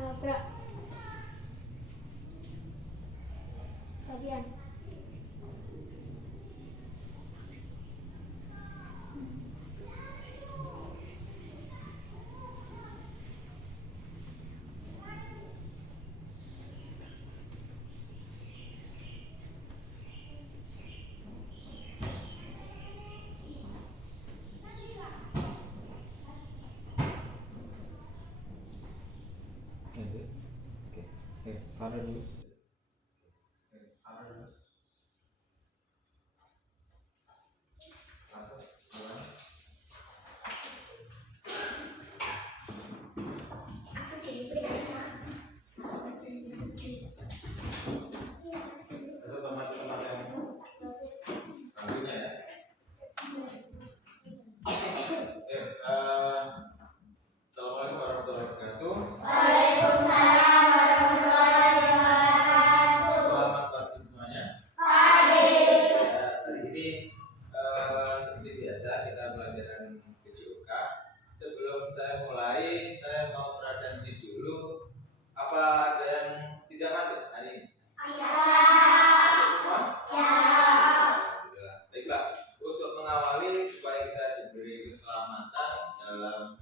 Tabrak. Bagian. Oke, kanan dulu. Kanan dulu. Atas, bawah. Aku jadi pria. Masuk tempat yang kakinya ya. Oke, Assalamualaikum warahmatullahi wabarakatuh. Waalaikumsalam warahmatullahi wabarakatuh. Selamat pagi semuanya. Pagi. Ya, hari ini seperti biasa kita pelajaran PJOK. Sebelum saya mulai, saya mau presentasi dulu. Apa ada yang tidak masuk hari ini? Ya. Masuk semua? Ya. Alhamdulillah. Baiklah, untuk mengawali supaya kita diberi keselamatan dalam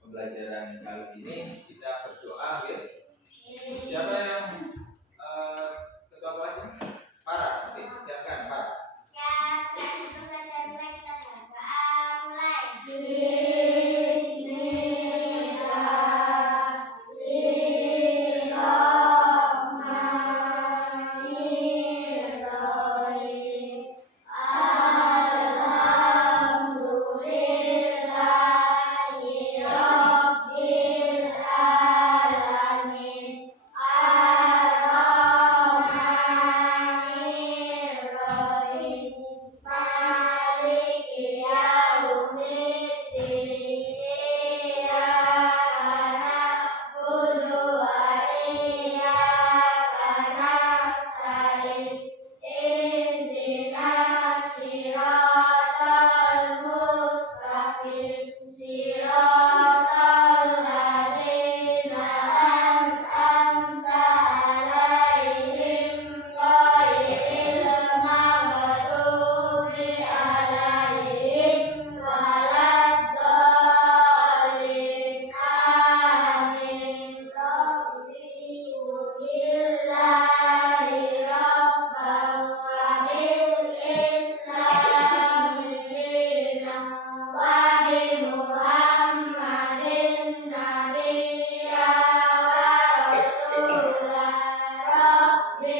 pembelajaran kali ini, kita berdoa ya. Siapa yang ketua kelasnya? Farah, oke, silakan Farah. Ya, untuk belajar mulai kita berdoa mulai. Bismillahirrahmanirrahim. Alhamdulillahi Rabbil Alamin. Ar-Rahmanir-Rahim. Maliki yaumiddin. Iyyaka na'budu wa iyyaka nasta'in. Ihdinas siratal mustaqim. Siratal ladzina an'amta 'alaihim ghairil maghdubi 'alaihim waladdallin. Amin. Radillahi rabban wa bil islami dinan wa bi Muhammadin nabiyya wa rasulah. Rabbi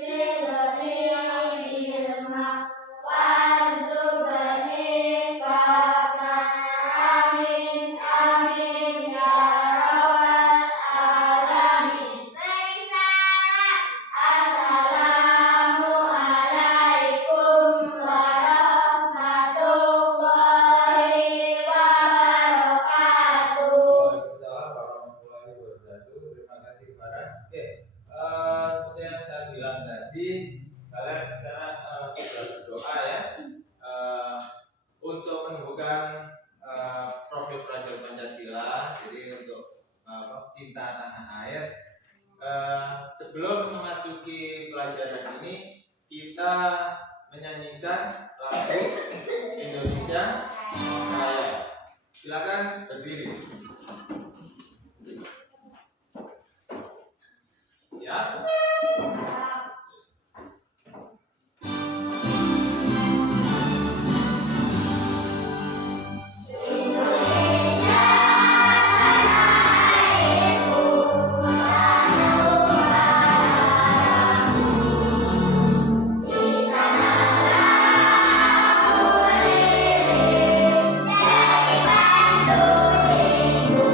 zidni ilma warzuqni fahman. Amin amin ya rabbal alamin. Beri salam. Assalamualaikum warahmatullahi wabarakatuh. Waalaikumsalam warahmatullahi wabarakatuh. Terima kasih Farah. Oke, seperti yang saya bilang tadi, kalian sekarang sudah berdoa ya untuk menumbuhkan profil prajurit Pancasila. Jadi untuk cinta tanah air. Sebelum memasuki pelajaran ini, kita menyanyikan lagu Indonesia Raya. Silakan berdiri. Ya. Dari Bandung Minggu.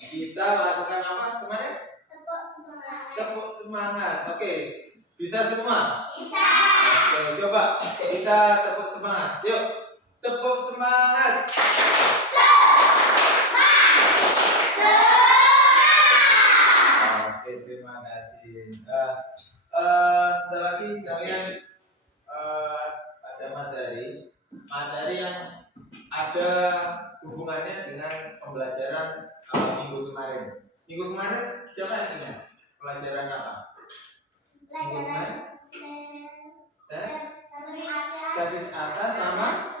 Kita lakukan apa kemarin? Tepuk semangat. Tepuk semangat. Oke, bisa semua? Bisa. Oke, coba kita tepuk semangat. Yuk, tepuk semangat. Oke, terima kasih. Sebentar lagi kalian ada materi yang ada hubungannya dengan pembelajaran minggu kemarin. Minggu kemarin siapa yang ingat pelajarannya apa? Pelajaran Servis atas sama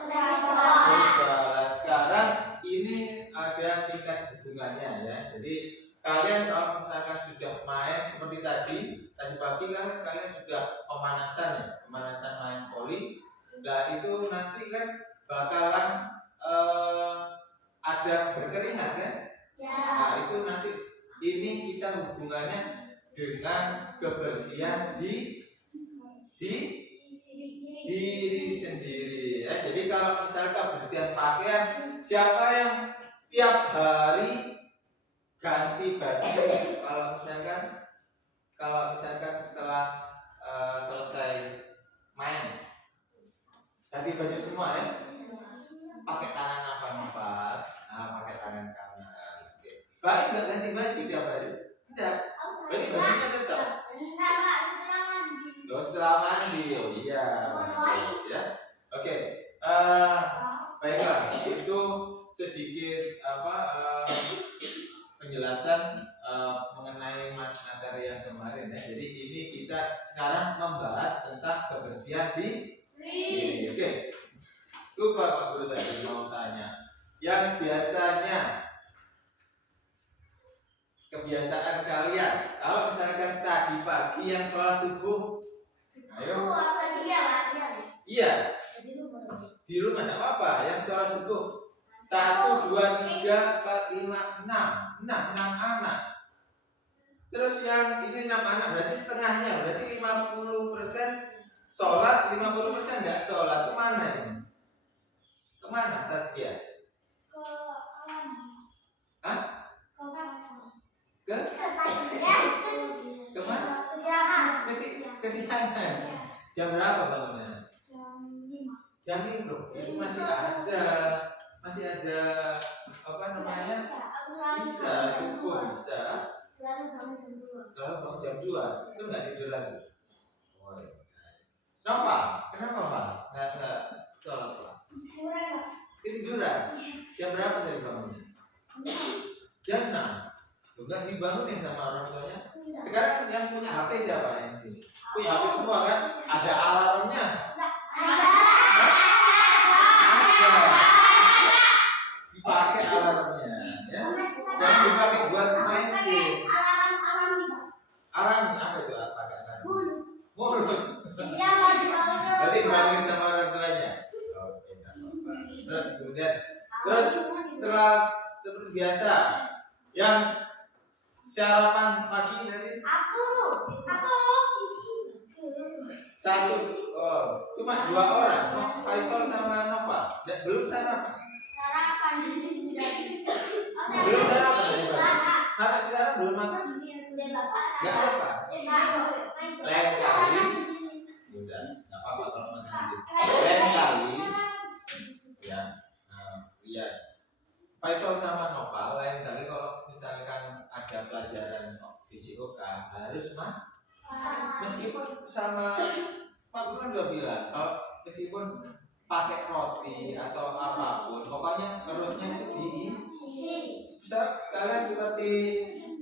sekarang ini ada tingkat hubungannya ya. Jadi kalian kalau misalkan sudah main seperti tadi pagi kan kalian sudah pemanasan main voli. Nah itu nanti kan bakalan ada berkeringat kan? Ya. Nah itu nanti ini kita hubungannya dengan kebersihan di diri sendiri ya. Jadi kalau misalnya kebersihan pakaian, siapa yang tiap hari ganti baju? Kalau misalkan setelah selesai main ganti baju semua ya. Pakai tangan apa Nopal? Nah, pakai tangan kanan. Oke. Baik nggak ganti baju tiap hari? Enggak. Berarti bajunya tetap. Setelah mandi. Oh iya. Bagus ya. Oke. Baiklah. Itu sedikit penjelasan mengenai materi yang kemarin ya. Jadi ini kita sekarang membahas tentang kebersihan di diri. Oke. Lupa Pak Guru tadi mau tanya. Yang biasanya kebiasaan kalian kalau misalkan tadi pagi yang sholat subuh, ayo. Iya. Di rumah enggak apa-apa. Yang sholat subuh 1, 2, 3, 4, 5, 6 anak. Terus yang ini 6 anak berarti setengahnya, berarti 50% sholat, 50% enggak sholat. Kemana ini? Kemana Saskia? Hah? Kemana? Kesiangan. Jam berapa bangunnya? Jam 5. Itu masih ada apa namanya? Bisa cukup bisa. Selalu bangun jam 2. Itu enggak tidur lagi. Oh, iya. Nova, kenapa Pak? Enggak sholat Pak? Ketiduran. Jam berapa tadi bangunnya? Jam 6. Enggak dibangunin sama orang tuanya. Sekarang yang punya HP siapa yang ini? Punya HP semua kan? Ada alarmnya? Ada. Dipakai alarmnya, ya? Jangan dipakai buat main game. Alarm apa itu? Pakai alarm? Mulut. Berarti dibangunin sama orang tuanya. Oke, terus kemudian setelah seperti biasa yang sarapan pagi dari satu. Oh, cuma 2 orang, Faisal sama Nova. Belum sarapan. Belum sarapan tadi pagi. Sampai sekarang belum makan. Enggak apa. Lain kali. Udah, enggak apa-apa kalau makan di sini. Lain kali ya. Lihat. Faisal sama Nova lain kali kalau misalkan ada pelajaran PJOK harus meskipun sama Pak Guru juga bilang kalau meskipun pakai roti atau apapun pokoknya perutnya itu diisi. Sekalian seperti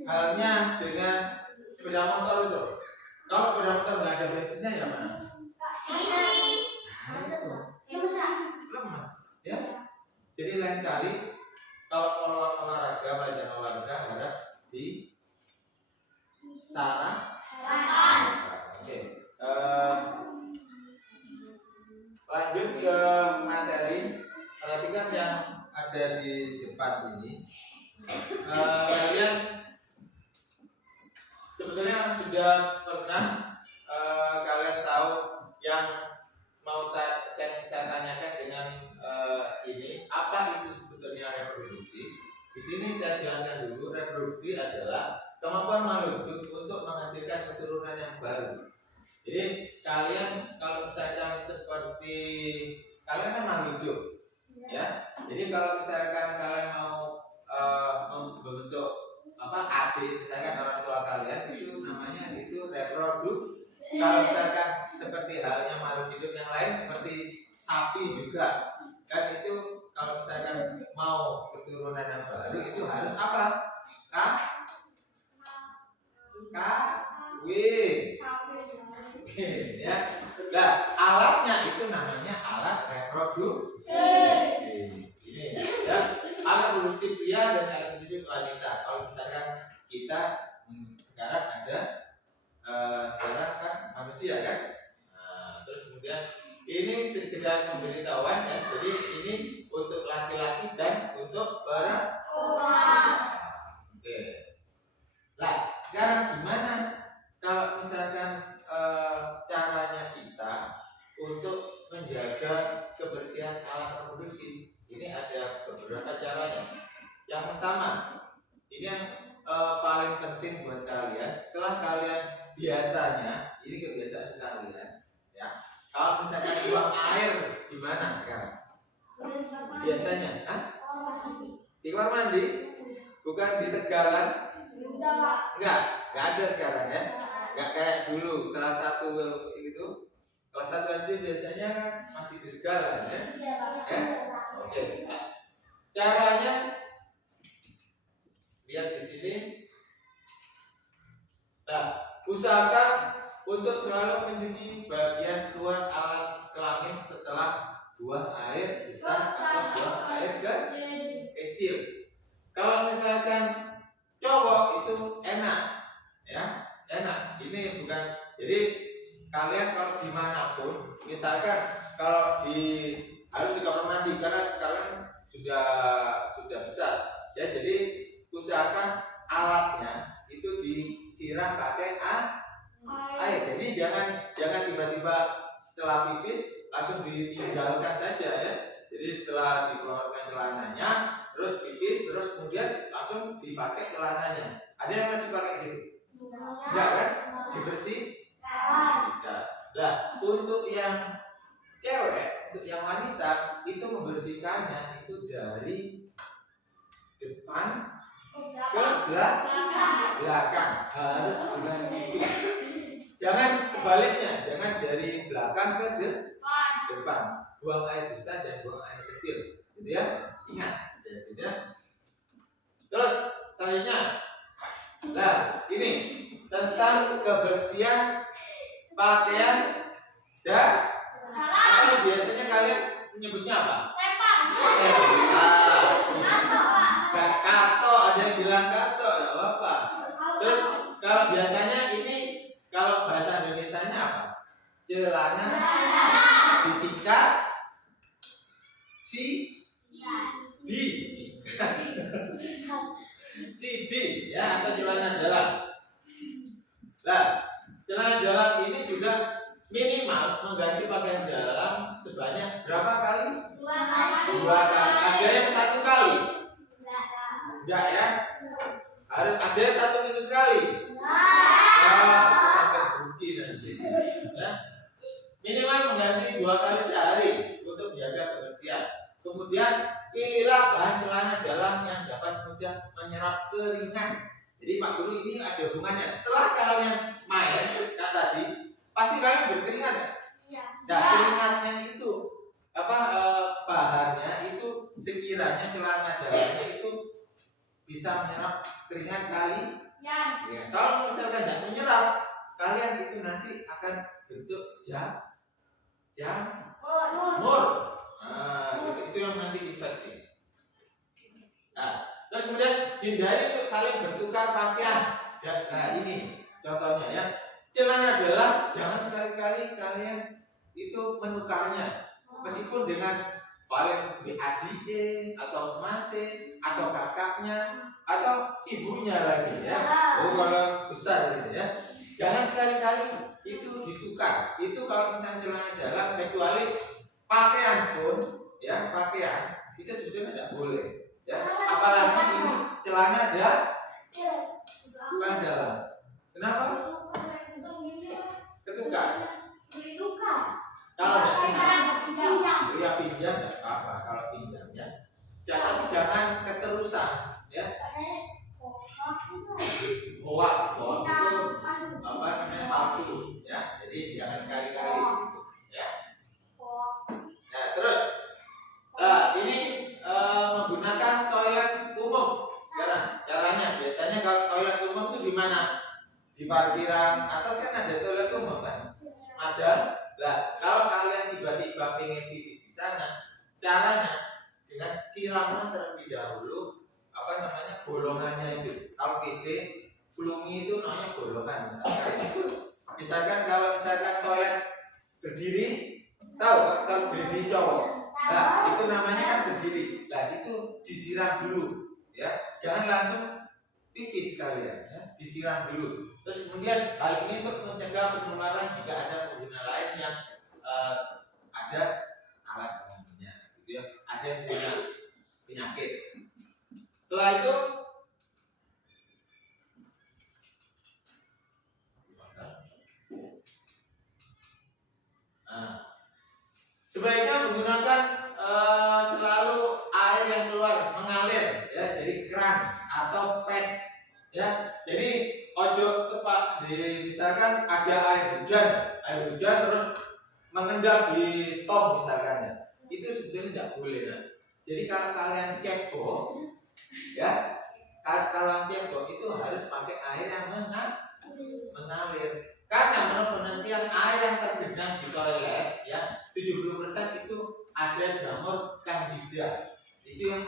halnya dengan sepeda motor itu. Kalau sepeda motor nggak ada bensinnya ya mana? Lemas ya. Jadi lain kali kalau olahraga, pelajaran olahraga harap di sarang. Oke. Lanjut ke materi. Perhatikan yang ada di depan ini. Kalian sebetulnya sudah pernah kalian tahu yang mau saya tanyakan dengan ini apa itu sebetulnya reproduksi? Di sini saya jelaskan dulu, reproduksi adalah kemampuan makhluk hidup untuk menghasilkan keturunan yang baru. Jadi kalian kalau misalkan seperti kalian kan makhluk hidup, ya. Jadi kalau misalkan kalian mau membentuk adik, misalkan orang tua kalian itu namanya itu reproduksi. Kalau misalkan seperti halnya makhluk hidup yang lain seperti sapi juga, kan itu kalau misalkan mau keturunan yang baru itu harus apa? Kawin. Ya. Nah, alatnya itu namanya alat reproduksi. Ini ya, alat reproduksi pria dan alat reproduksi wanita. Kalau misalkan kita sekarang ada sekarang kan manusia kan. Nah, terus kemudian ini sekedar pemberitahuan ya. Jadi ini untuk laki-laki dan untuk perempuan. Oke. Nah, sekarang gimana kalau misalkan caranya kita untuk menjaga kebersihan alat reproduksi? Ini ada beberapa caranya. Yang pertama, ini yang paling penting buat kalian. Setelah kalian biasanya, ini kebiasaan kalian, ya. Kalau misalkan buang air gimana sekarang? Biasanya, di kamar mandi, bukan di tegalan. Enggak ada sekarang ya. Enggak kayak dulu kelas 1 itu. Kelas 1 SD biasanya kan masih di tegalan ya. Oke. Caranya lihat di sini. Nah, usahakan untuk selalu mencuci bagian luar alat kelamin setelah buang air besar atau buang air kecil. Kalau misalkan cowok itu enak, ya enak. Ini bukan. Jadi kalian kalau dimanapun, misalkan kalau harus di kamar mandi karena kalian sudah besar, ya. Jadi usahakan alatnya itu disiram pakai air. Jadi jangan tiba-tiba setelah pipis langsung ditinggalkan saja ya. Jadi setelah dikeluarkan celananya, terus pipis, terus kemudian langsung dipakai celananya. Ada yang masih pakai gitu? Enggak kan? Dibersihkan. Nah, untuk yang cewek, untuk yang wanita itu membersihkannya itu dari depan ke belakang. Harus dengan itu. Jangan sebaliknya, jangan dari belakang ke depan. Buang air besar dan buang air kecil, gitu ya. Ingat, gitu ya. Terus selanjutnya, nah ini tentang kebersihan pakaian dan apa biasanya kalian menyebutnya apa? Kato, ada yang bilang kato, nggak apa-apa. Terus kalau biasanya ini kalau bahasa Indonesianya apa? Celana disikat CD ya, atau celana dalam. Nah, celana dalam ini juga minimal mengganti pakaian dalam sebanyak berapa kali? 2 kali. Ada yang 1 kali? Enggak ya? Harus ada yang 1 minggu sekali? Sampai rugi nanti. Ya. Minimal mengganti 2 kali sehari untuk menjaga kebersihan. Kemudian pilihlah bahan celana dalam yang dapat mudah menyerap keringat. Jadi Pak Guru ini ada hubungannya. Setelah kalian main kayak tadi, pasti kalian berkeringat ya? Iya. Nah, keringatnya itu bahannya itu sekiranya celana dalamnya itu bisa menyerap keringat kali. Ya. Kalau misalkan tidak menyerap, kalian itu nanti akan bentuk jamur. Itu yang nanti infeksi. Nah, terus kemudian hindari untuk saling bertukar pakaian. Nah, ini contohnya ya. Celana dalam jangan sekali-kali kalian itu menukarnya. Meskipun dengan paling adik atau emasnya atau kakaknya atau ibunya lagi ya. Kalau besar gitu ya. Jangan sekali-kali itu ditukar. Itu kalau misalnya celana dalam, kecuali pakaian pun ya, pakaian itu sebetulnya tidak boleh ya. Apalagi ini ya pinjam nggak apa-apa kalau pinjam ya. Tapi jangan keterusan ya. Hoak itu apa namanya palsu ya. Jadi jangan sekali-kali gitu, ya. Nah terus ini menggunakan toilet umum. Sekarang caranya biasanya kalau toilet umum itu di mana? Di parkiran atas kan ada toilet umum kan? Ada. Lah kalau kalian tiba-tiba pengen pipis di sana, caranya dengan siramlah terlebih dahulu apa namanya bolongannya itu. Kalau WC flungi itu namanya bolongan misalkan kalau misalkan toilet berdiri, tahu kan toilet berdiri cowok, nah itu namanya kan berdiri, nah itu disiram dulu ya, jangan langsung pipis kalian ya, disiram dulu. Terus kemudian hal ini untuk mencegah penularan jika ada pengguna lain yang ada alat pengamannya gitu ya, ada yang punya penyakit. Setelah itu sebaiknya menggunakan selalu air yang keluar mengalir ya, jadi keran atau pet ya. Jadi ojo tepat misalkan ada air hujan terus mengendap di tong misalkan ya, itu sebetulnya tidak boleh nah. Jadi kalau kalian cebok ya, kalau cebok itu harus pakai air yang mengalir. Karena menurut penelitian air yang tergenang di toilet ya 70% itu ada jamur candida. Itu yang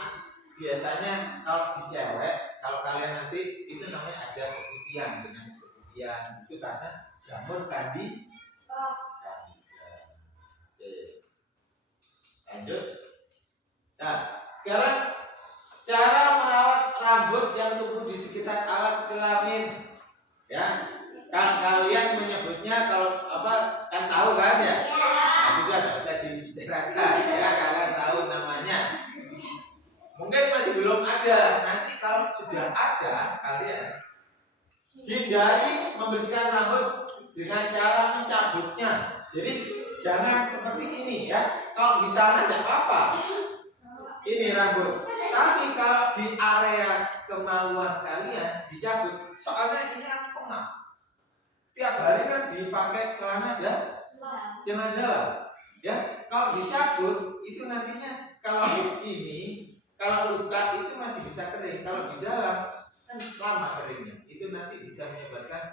biasanya kalau di cewek, kalau kalian nanti itu namanya ada keputihan dengan keputihan itu karena jamur candida. Lanjut. Nah, sekarang cara merawat rambut yang tumbuh di sekitar alat kelamin ya. Kan kalian menyebutnya kalau apa kan tahu kan ya? Nah, sudah tidak usah dibicarakan ya, kalian tahu namanya. Mungkin masih belum ada. Nanti kalau sudah ada, kalian hindari membersihkan rambut dengan cara mencabutnya. Jadi jangan seperti ini ya. Kalau di tangan tidak apa-apa. Ini rambut. Tapi kalau di area kemaluan kalian dicabut, soalnya ini pengap. Tiap hari kan dipakai celana dalam ya. Kalau dicabut itu nantinya kalau ini kalau luka itu masih bisa kering, kalau di dalam kan lama keringnya, itu nanti bisa menyebabkan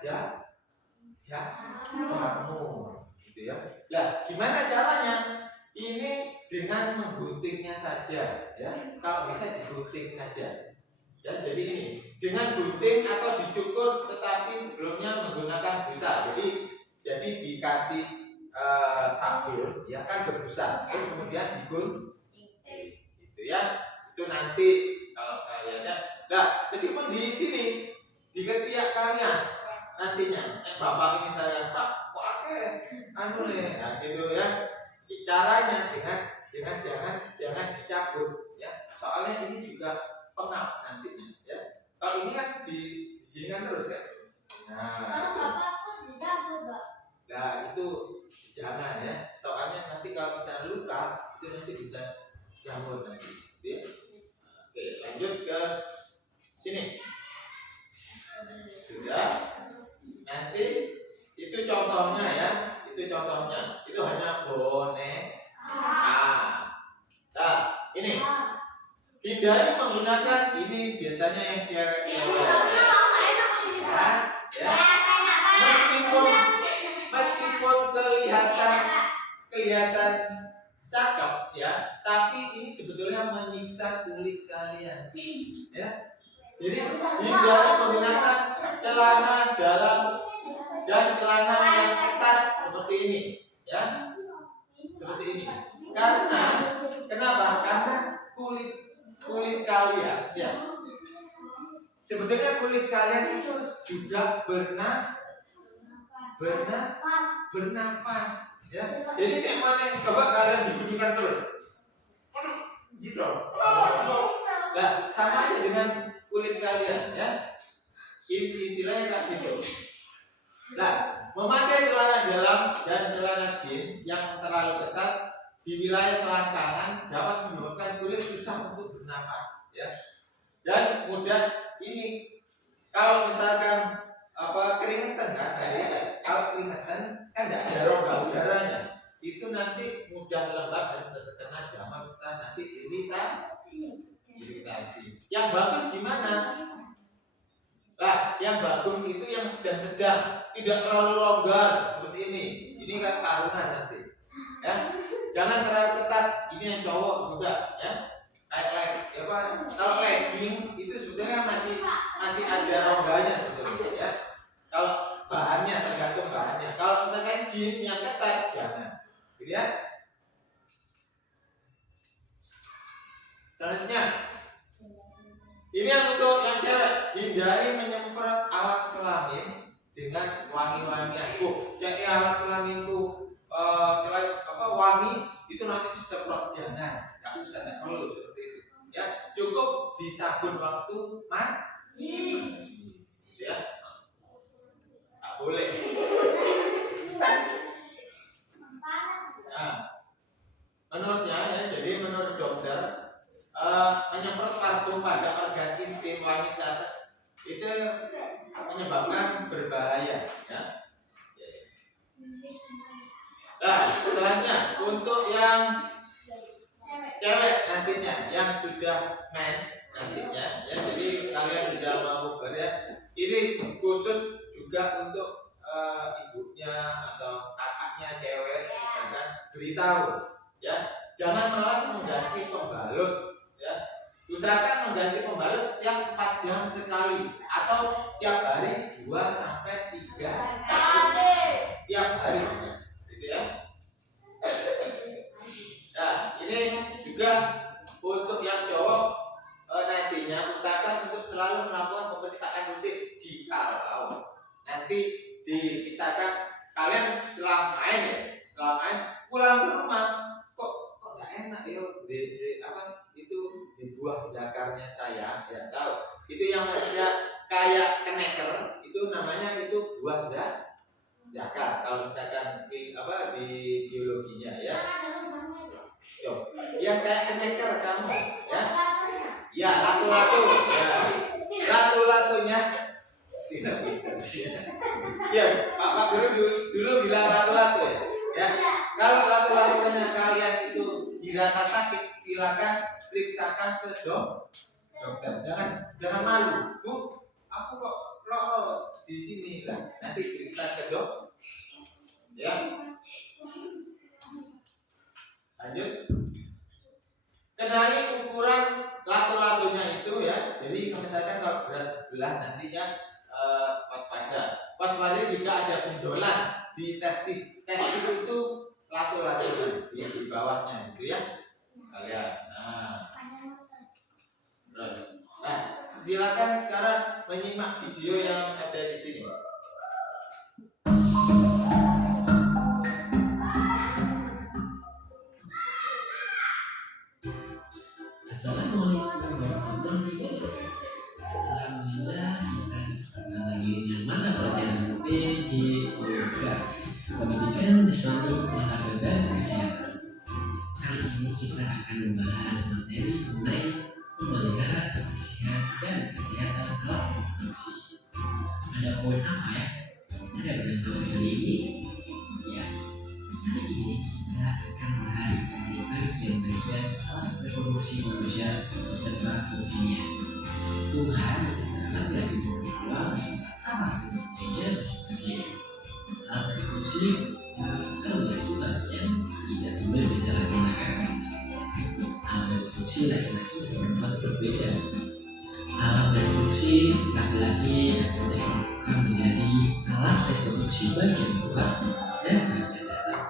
jamur gitu ya. Nah gimana caranya? Ini dengan mengguntingnya saja ya, kalau bisa digunting saja ya. Jadi ini dengan gunting atau dicukur, tetapi sebelumnya menggunakan busa. Jadi dikasih sabun ya kan berbusa, terus kemudian digunting gitu ya. Itu nanti kalau kalian nah meskipun di sini di ketiak kalian nantinya bapak ini saya pak pakai anu nih, nah gitu ya. Caranya dengan jangan dicabut ya, soalnya ini juga pengap nantinya ya. Kalau ini kan diginikan terus kan. Nah itu jangan ya, soalnya nanti kalau misalnya luka itu nanti bisa jamur nanti ya. Oke lanjut ke sini. Sudah. Nanti itu contohnya ya, itu hanya boneka. Nah ini hindari menggunakan ini biasanya yang cewek ya. Meskipun kelihatan cakep ya, tapi ini sebetulnya menyiksa kulit kalian ya. Jadi hindari menggunakan celana dalam dan celana yang ketat seperti ini ya, seperti ini. Karena kenapa? Karena kulit kalian ya, sebetulnya kulit kalian itu juga bernafas ya. Jadi kayak mana, coba kalian dibunyikan terus gitu. Nah sama aja dengan kulit kalian ya, istilahnya kayak gitu. Nah memakai celana dalam dan celana jeans yang terlalu ketat di wilayah selangkangan dapat menyebabkan kulit susah untuk bernafas, ya. Dan mudah ini kalau misalkan keringetan kan, kalau keringetan kan tidak ada rongga udaranya, itu nanti mudah lembab dan terkena jamur serta nanti iritasi. Yang bagus gimana? Nah, yang bagus itu yang sedang-sedang, tidak terlalu longgar seperti ini. Ini kan sarungan nanti, ya. Jangan terlalu ketat. Ini yang cowok juga, ya. Kayak kalau legging itu sebetulnya masih ada rongganya sebetulnya, ya. Kalau bahannya tergantung bahannya. Kalau misalkan jeans yang ketat jangan, gitu ya. Selanjutnya, ini yang untuk yang cewek, hindari menyemprot alat kelamin dengan wangi-wangian. Jadi alat kelaminku wangi itu nanti disemprot, jangan, nggak usah, nggak perlu seperti itu. Ya, cukup di sabun waktu mandi, ya. Nggak boleh. Nah, menurutnya ya, jadi menurut dokter menyemprot parfum pada organ intim wanita itu menyebabkan berbahaya, ya. Nah, setelahnya untuk yang cewek nantinya yang sudah mens nantinya, ya, jadi kalian sudah mau ya, ini khusus juga untuk ibunya atau kakaknya cewek, misalkan beritahu, ya, jangan malas mengganti pembalut, ya. Usahakan mengganti pembalut setiap 4 jam sekali atau tiap hari 2 sampai 3 tiap hari, gitu ya. Nah, ini juga untuk yang cowok nantinya usahakan untuk selalu melakukan pemeriksaan rutin jika nanti dipisahkan kalian setelah main pulang ke rumah kok nggak enak ya itu di buah zakarnya saya, ya tahu itu yang maksudnya kayak keneker itu namanya itu buah zakar kalau misalkan di biologinya, ya. Yo, yang kayak keneker kamu, ya. Ya, latu-latu, ya. Latu-latunya tidak ya, Pak dulu bilang latu-latu, ya. Kalau latu-latunya kalian itu dirasa sakit, silakan periksakan ke dokter. Jangan malu. Bu, aku kok lo di sini lah. Nanti periksa ke dokter. Ya. Lanjut. Kenali ukuran latu-latunya itu, ya. Jadi misalkan kalau berat belah nantinya waspada juga ada benjolan di testis itu latu-latunya di bawahnya gitu, ya kalian. Nah, silakan sekarang menyimak video yang ada di sini. Assalamualaikum warahmatullahi wabarakatuh. Alhamdulillah kita bertemu lagi dengan mana pelajaran PJOK, Pendidikan Siswani Olahraga dan Kesehatan. Kali ini kita akan membahas materi mengenai memelihara kebersihan dan kesehatan alat reproduksi. Ada poin apa ya? Ada dengan topik kali ini? Ya, kali ini kita akan membahas mengenai bagian-bagian alat reproduksi manusia beserta fungsinya. Tuhan menciptakan laki-laki perempuan beserta alat reproduksinya masing-masing. Alat reproduksi karunia Tuhannya tidak boleh disalahgunakan. Alat reproduksi laki-laki dan perempuan berbeda. Alat reproduksi laki-laki dapat diperlukan menjadi alat reproduksi bagian luar dan bagian dalam.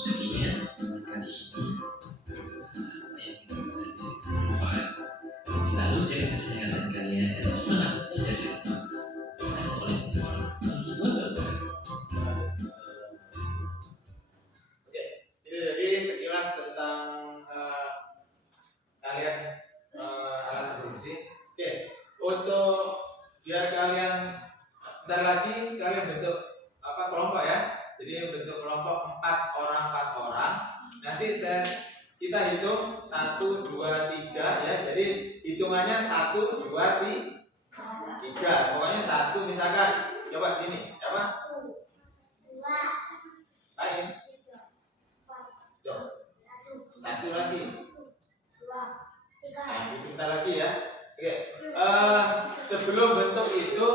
Sekian kali ini. Selalu jaga kesehatan kalian dan semangat menjadi. Assalamualaikum warahmatullahi wabarakatuh. Oke, itu jadi sekilas tentang kalian alat reproduksi. Oke, untuk biar kalian bentar lagi kalian bentuk kelompok, ya. Jadi bentuk kelompok 4 orang. Nanti nanti kita hitung 1, 2, 3 ya. Jadi hitungannya 1, 2, 3. Pokoknya 1 misalkan. Coba gini, apa? 2, Lain. 3, 4, Coba. 1, 1 lagi. 2, 3. Nah, kita lagi ya. Oke. Sebelum bentuk itu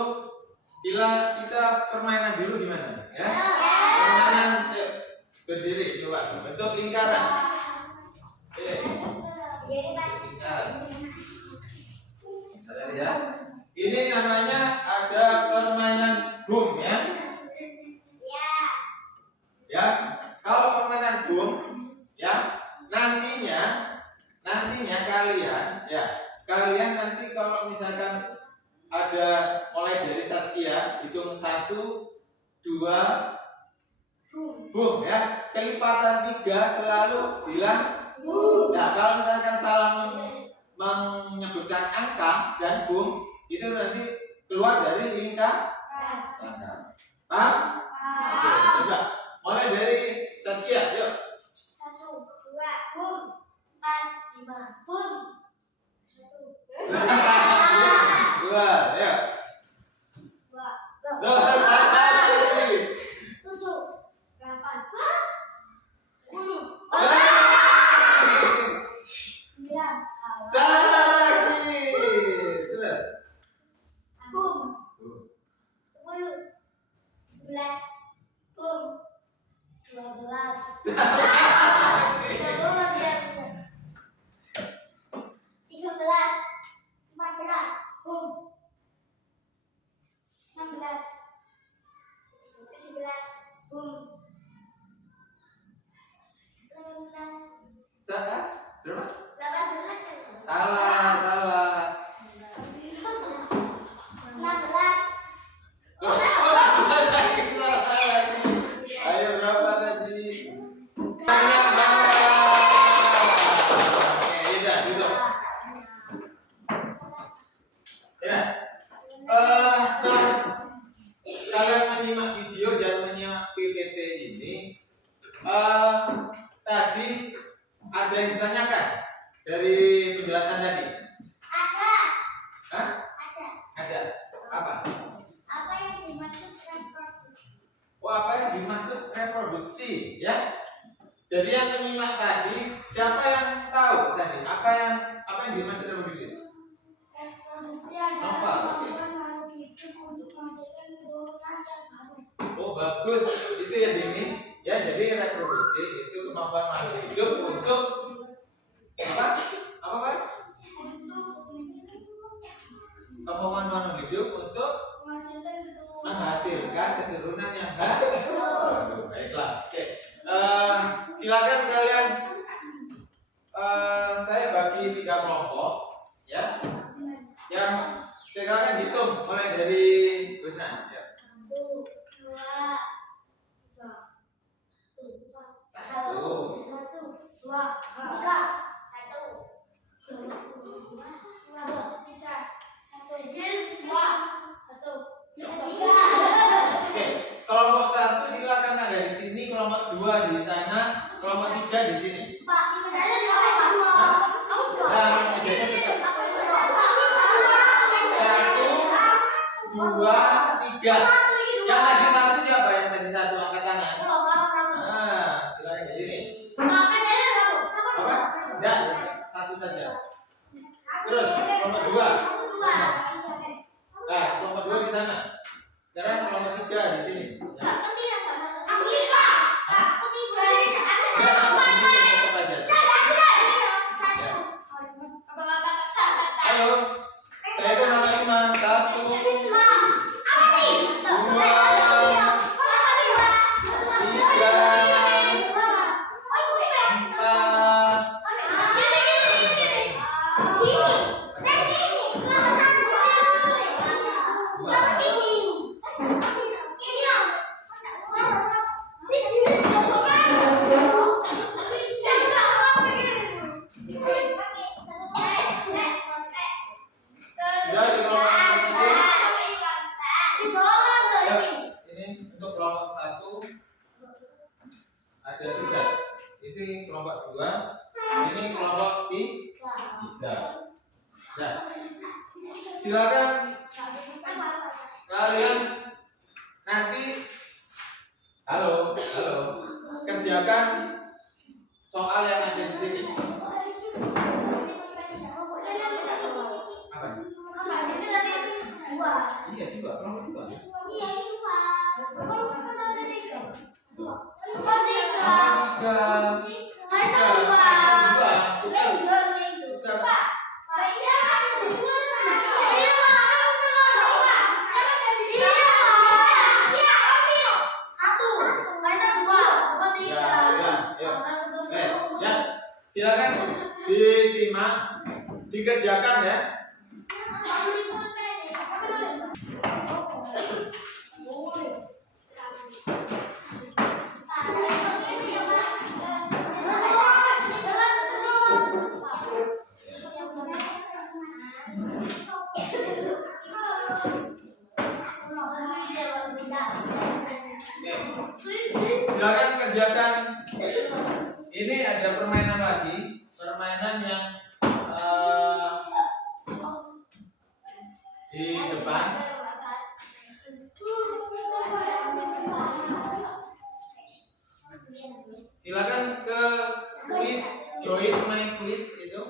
kita permainan dulu gimana? Ya. Permainan berdiri coba. Bentuk lingkaran. Oke. Lingkaran. Ada ya. Ini namanya ada permainan boom ya. Ya. Kalau permainan boom ya, nantinya kalian nanti kalau misalkan ada mulai dari Saskia hitung 1, 2, boom ya. Kelipatan 3 selalu bilang boom. Nah, kalau misalkan salah menyebutkan angka dan boom itu nanti keluar dari lingkaran. Paham? Oke, coba. Mulai dari Saskia, yuk. 1, 2, boom. 4, 5, boom. 1, 2, ya. 2, 7, 8, 10, 9. Salah lagi. Terus. Boom. 10, 11, boom. 12. 14, boom. 16, 17, boom. 18, Salah. Berapa? 18 kan? Salah. 16. Loh, salah lagi. Ayo berapa tadi? Banyak banget. Oke, udah, duduk. Ya. Setelah kalian menyimak video dan menyimak PPT ini, tadi ada yang ditanyakan dari penjelasan tadi? Ada. Hah? Ada. Ada. Apa? Apa yang dimaksud reproduksi? Oh, apa yang dimaksud reproduksi? Ya. Jadi yang menyimak tadi, siapa yang tahu tadi? Apa yang dimaksud reproduksi? Reproduksi adalah Novel, oke. kemampuan makhluk hidup untuk menghasilkan keturunan dan baru. Oh, bagus. Itu ya ini. Ya, jadi reproduksi itu kemampuan makhluk hidup untuk apa? Apa, Pak? Kemampuan makhluk hidup untuk menghasilkan keturunan yang baru. Baiklah. Oke. Silakan kalian saya bagi 3 kelompok ya. Yang silakan hitung mulai dari Gusna ya. 1, 2, 3, 1, 2, 3, Oke, kelompok 1 silakan ada di sini, kelompok 2 di sana, kelompok 3 di sini. Pak, saya di apa, Pak? Nah, kerjanya tetap 1, 2, 3. Yang tadi 1 siapa? Yang tadi 1 angkat tangan. Nah, silakan di sini. Apa? Enggak, 1 saja. Terus kelompok 2. Nah, kelompok 2 di sana. Sekarang kelompok 3 di sini. Ya. Ayo, saya itu nomor 5. 1, 2, kelompok 2, ini kelompok 3. Ya. Silakan kalian nanti halo kerjakan soal yang ada di sini. Apa? Iya juga, kelompok 2. Silakan disimak, dikerjakan ya. Silakan kerjakan. Ini ada permainan lagi, permainan yang di depan. Silakan ke quiz, join my quiz itu.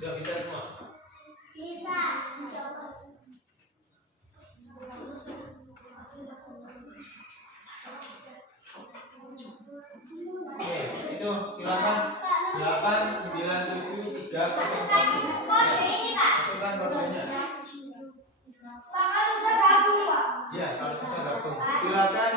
Sudah bisa semua? Bisa. Oke, itu silakan 8973001. Masukkan kodenya. Iya, kalau sudah gabung. Silakan.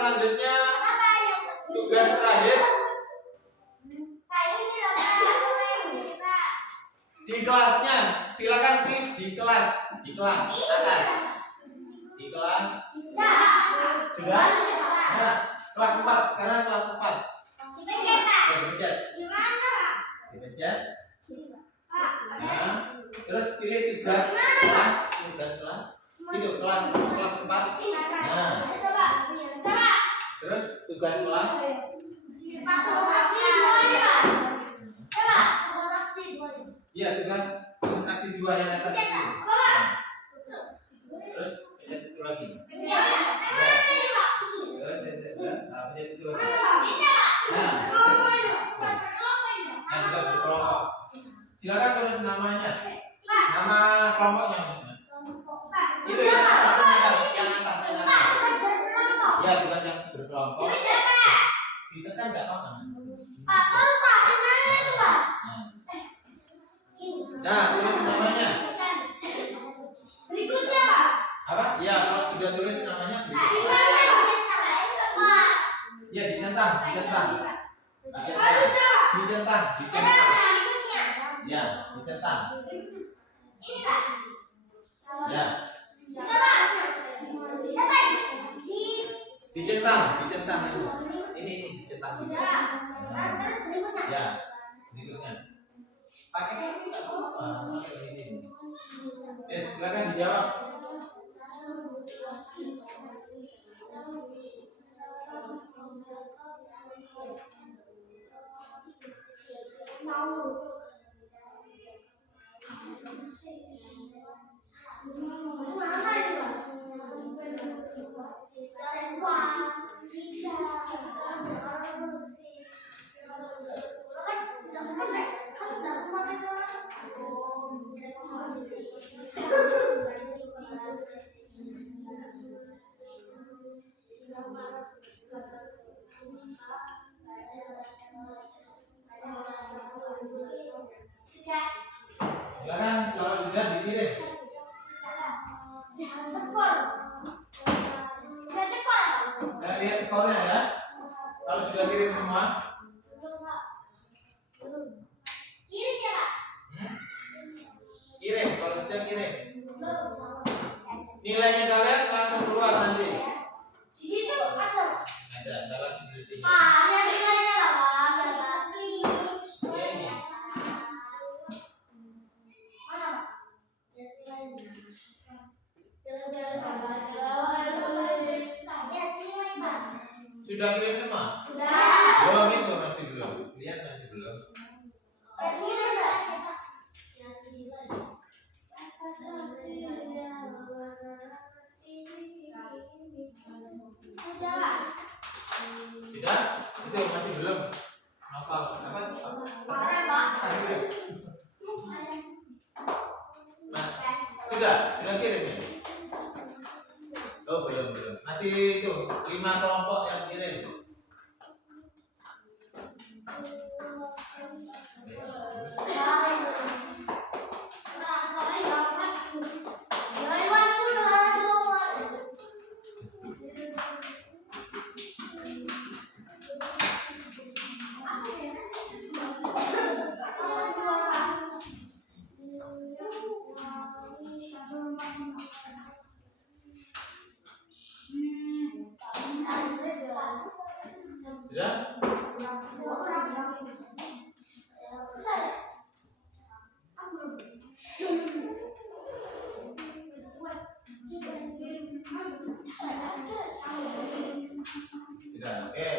Selanjutnya tugas terakhir di kelasnya. Silakan klik di kelas atas. Di kelas sudah? Nah, kelas 4. Sekarang kelas 4. Dipencet. Dipencet. Nah, terus pilih tugas kelas. Itu kelas 4. Nah, terus tugas kelas. Iya, tugas aksi 2 yang atas itu. Terus pencet itu lagi. Terus pencet itu lagi. Nah, yang tugas berkelompok. Silakan tulis namanya. Nama kelompoknya. Itu yang atas. Ya, tugas yang berkelompok. Ditekan enggak apa-apa. Nah, tulis namanya. Berikutnya Pak. Apa? Ya, kalau sudah tulis namanya berikutnya. Ya, dicentang. Ya, dicentang. Ya. Dicentang itu. Ini dicentang juga. Ya, berikutnya. Pakai ini tidak apa-apa, pakai di sini. Silakan dijawab. Silakan kalau sudah dikirim. Skor. Udah skor. Saya lihat skornya ya. Kalau sudah kirim semua, Kirim ya, Pak. kirim. Kalau sudah kirim, nilainya kalian langsung keluar nanti. Di situ ada. Ada, salah di sini. Pak, lihat nilainya lah, Pak. Lihat, Pak. Please. Ya ini. Mana, Pak? Lihat nilainya. Lihat nilai, Pak. Sudah kirim semua? Sudah. Belum itu masih belum. Lihat masih belum. Lihat nilai, Pak. Lihat nilai. Sudah. Sudah? Itu masih belum. Hafal apa? Kemarin, Pak. Nah, sudah kirim ya? Oh belum. Masih itu 5 kelompok yang kirim. Sudah? Sudah. Oke.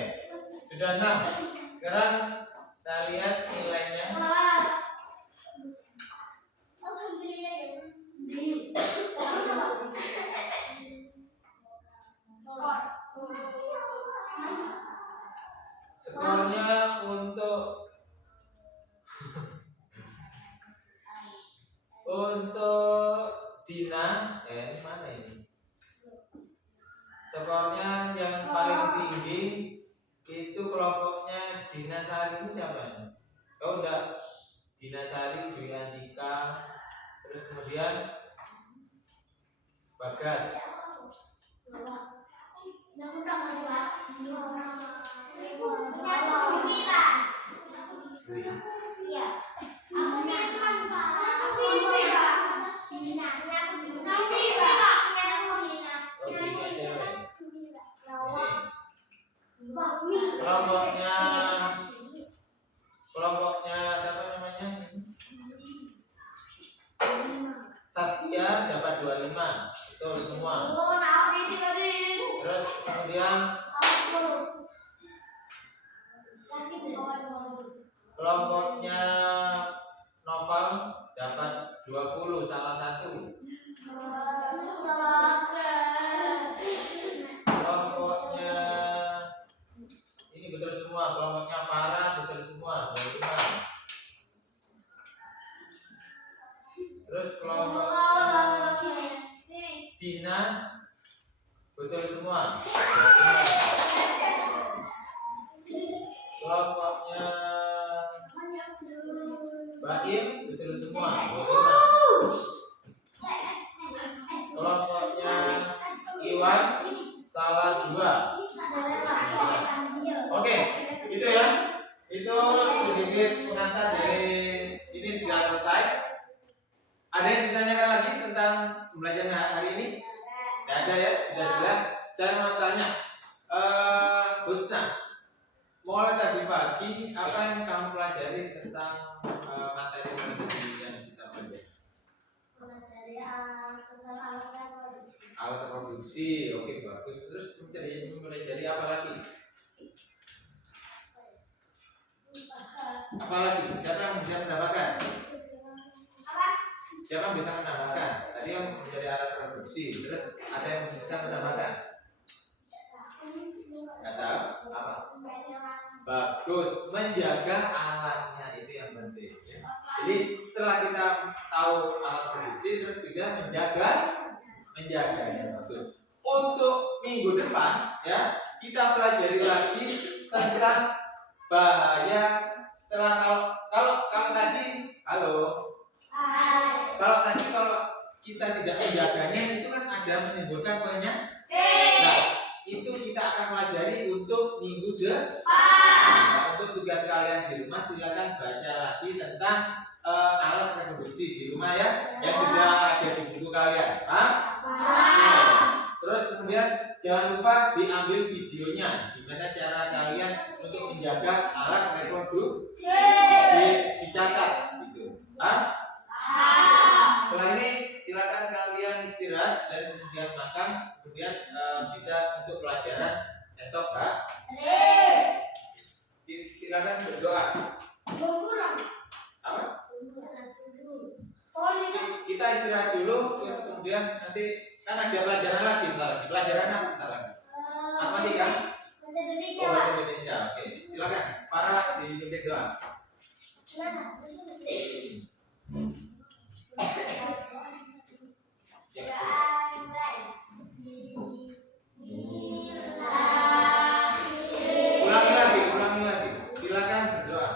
Sudah 6. Sekarang saya lihat nilainya. Skornya untuk Dina, mana ini? Skornya yang paling tinggi itu kelompoknya Dina Sari ini siapa? Oh enggak, Dina Sari, Dwi Andika, terus kemudian Bagas. Dwi. Iya. Aku memang Pak. Aku itu ya. Dina. Aku itu Pak. Aku Dina. Oh, Dina cewek. Kelompoknya siapa namanya? Saskia dapat 25. Betul semua. Oh, nah ini tadi. Terus kemudian kelompoknya Noval dapat 20, salah satu. Kelompoknya ini betul semua. Kelompoknya Farah betul semua, 25. Terus kelompoknya Dina betul semua, 25. Kelompoknya Baim betul semua, 25. Kelompoknya Iwan salah 2. Oke, itu ya. Itu sedikit pengantar dari ini sudah selesai. Ada yang ditanyakan lagi tentang pembelajaran hari ini? Tidak ada ya, sudah jelas. Saya mau tanya, Husna, mulai tadi pagi apa yang kamu pelajari tentang materi yang kita pelajari? Alat produksi, oke bagus. Terus pelajari apa lagi? Apa lagi? Siapa yang bisa menambahkan? Siapa yang bisa menambahkan? Tadi yang menjadi alat produksi. Terus ada yang bisa menambahkan? Nggak tahu? Apa? Bagus, menjaga alatnya itu yang penting. Ya. Jadi setelah kita tahu alat produksi, terus juga menjaganya. Bagus. Untuk minggu depan, ya kita pelajari lagi tentang bahaya setelah kalau tadi kalau kita tidak menjaganya itu kan ada menimbulkan penyakit. Nah, itu kita akan pelajari untuk minggu depan. Nah, untuk tugas kalian di rumah silakan baca lagi tentang alat reproduksi di rumah ya, yang sudah ada di buku kalian. Paham? Terus kemudian jangan lupa diambil videonya, gimana cara kalian untuk menjaga alat reproduksi, dicatat gitu. Setelah ini silakan kalian istirahat dan kemudian makan, kemudian bisa untuk pelajaran esok, Pak. Silakan berdoa. Apa? Kita istirahat dulu, terus kemudian nanti kan ada pelajaran lagi, bentar lagi. Pelajaran apa bentar lagi? Apa nih kan? Bahasa Indonesia. Oke, silakan. Para dipimpin doa. Ulangi lagi. Silakan berdoa.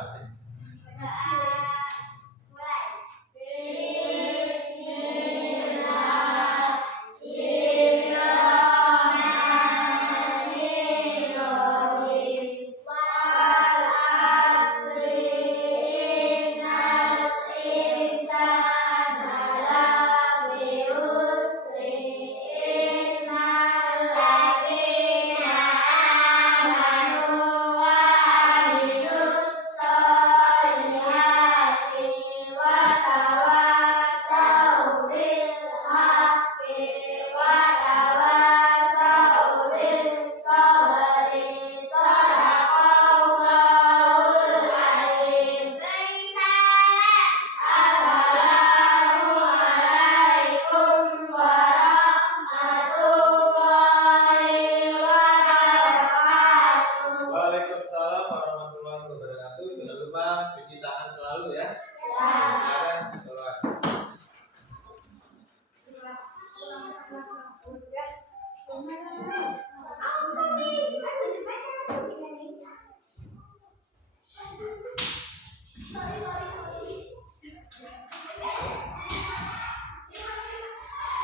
Waalaikumsalam warahmatullahi wabarakatuh. Jangan lupa cuci tangan selalu ya. Silakan sholat.